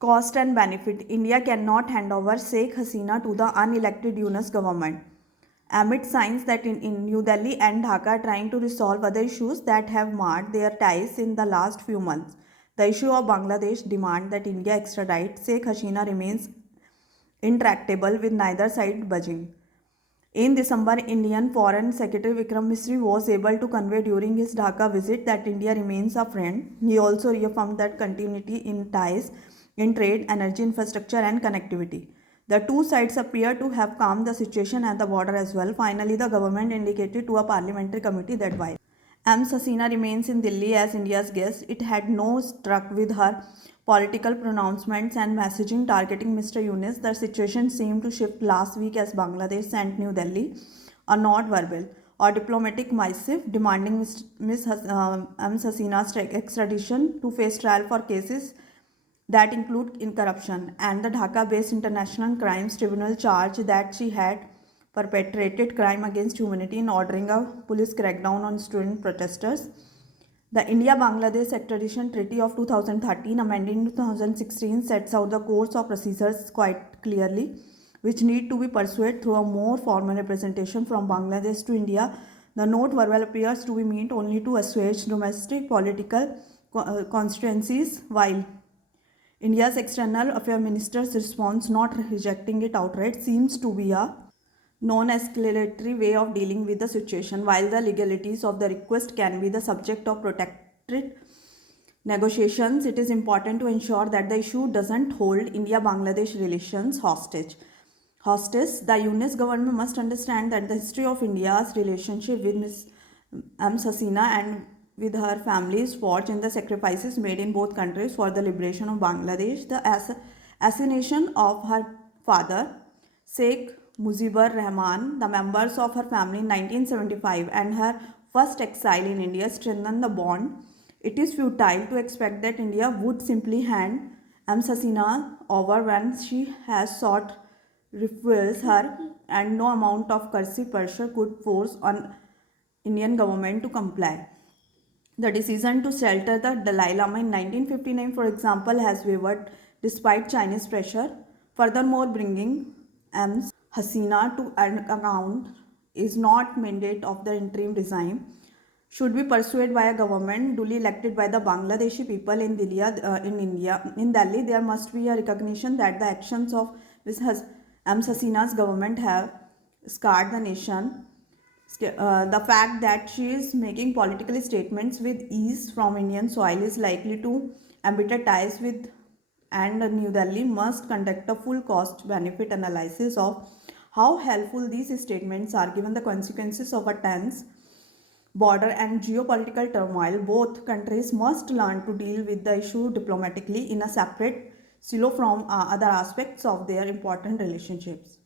Cost and benefit. India cannot hand over Sheikh Hasina to the unelected Yunus government. Amid signs that in New Delhi and Dhaka are trying to resolve other issues that have marred their ties in the last few months, the issue of Bangladesh demand that India extradite Sheikh Hasina remains intractable with neither side budging. In December, Indian Foreign Secretary Vikram Misri was able to convey during his Dhaka visit that India remains a friend. He also reaffirmed that continuity in ties in trade, energy, infrastructure, and connectivity. The two sides appear to have calmed the situation at the border as well. Finally, the government indicated to a parliamentary committee that while Hasina remains in Delhi as India's guest, it had no struck with her political pronouncements and messaging targeting Mr. Yunus. The situation seemed to shift last week as Bangladesh sent New Delhi a not verbal or diplomatic missive demanding Ms. Hasina's extradition to face trial for cases that include in corruption, and the Dhaka-based International Crimes Tribunal charged that she had perpetrated crime against humanity in ordering a police crackdown on student protesters. The India-Bangladesh Extradition Treaty of 2013, amended in 2016, sets out the course of procedures quite clearly, which need to be pursued through a more formal representation from Bangladesh to India. The note verbal appears to be meant only to assuage domestic political constituencies, while India's external affairs minister's response, not rejecting it outright, seems to be a non-escalatory way of dealing with the situation. While the legalities of the request can be the subject of protracted negotiations, it is important to ensure that the issue doesn't hold India-Bangladesh relations hostage. The Yunus government must understand that the history of India's relationship with Ms. Hasina and with her family is forged in the sacrifices made in both countries for the liberation of Bangladesh. The assassination of her father, Sheikh Mujibur Rahman, the members of her family in 1975, and her first exile in India strengthened the bond. It is futile to expect that India would simply hand Hasina over when she has sought refuels her, and no amount of coercive pressure could force on Indian government to comply. The decision to shelter the Dalai Lama in 1959, for example, has wavered despite Chinese pressure. Furthermore, bringing Hasina to an account is not mandate of the interim regime, should be pursued by a government duly elected by the Bangladeshi people in Delhi. In Delhi, there must be a recognition that the actions of Ms. Hasina's government have scarred the nation. The fact that she is making political statements with ease from Indian soil is likely to embitter ties with, and New Delhi must conduct a full cost benefit analysis of how helpful these statements are given the consequences of a tense border and geopolitical turmoil. Both countries must learn to deal with the issue diplomatically in a separate silo from other aspects of their important relationships.